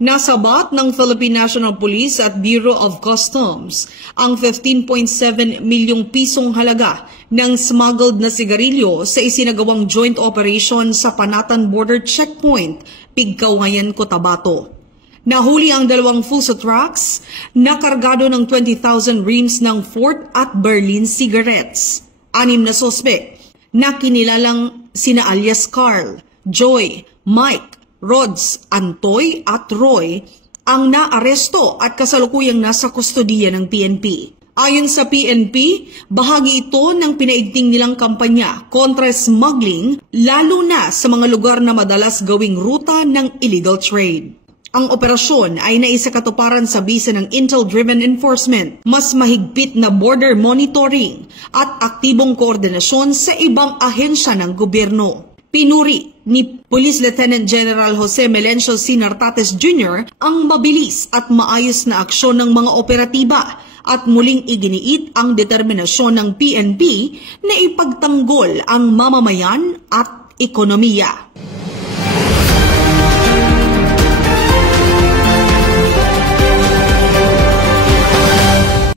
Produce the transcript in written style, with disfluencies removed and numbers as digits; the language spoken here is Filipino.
Nasabat ng Philippine National Police at Bureau of Customs ang 15.7 milyong pisong halaga ng smuggled na sigarilyo sa isinagawang joint operation sa Panatan Border Checkpoint, Pigkawayan, Cotabato. Nahuli ang 2 Fuso trucks na kargado ng 20,000 reams ng Fort at Berlin cigarettes. 6 na sospek na kinilalang sina alias Carl, Joy, Mike, Rods, Antoy at Roy ang naaresto at kasalukuyang nasa kustodiya ng PNP. Ayon sa PNP, bahagi ito ng pinaigting nilang kampanya kontra smuggling, lalo na sa mga lugar na madalas gawing ruta ng illegal trade. Ang operasyon ay naisakatuparan sa bisa ng intel-driven enforcement, mas mahigpit na border monitoring at aktibong koordinasyon sa ibang ahensya ng gobyerno. Pinuri ni Police Lieutenant General Jose Melencio C. Nartates Jr. ang mabilis at maayos na aksyon ng mga operatiba at muling iginiit ang determinasyon ng PNP na ipagtanggol ang mamamayan at ekonomiya.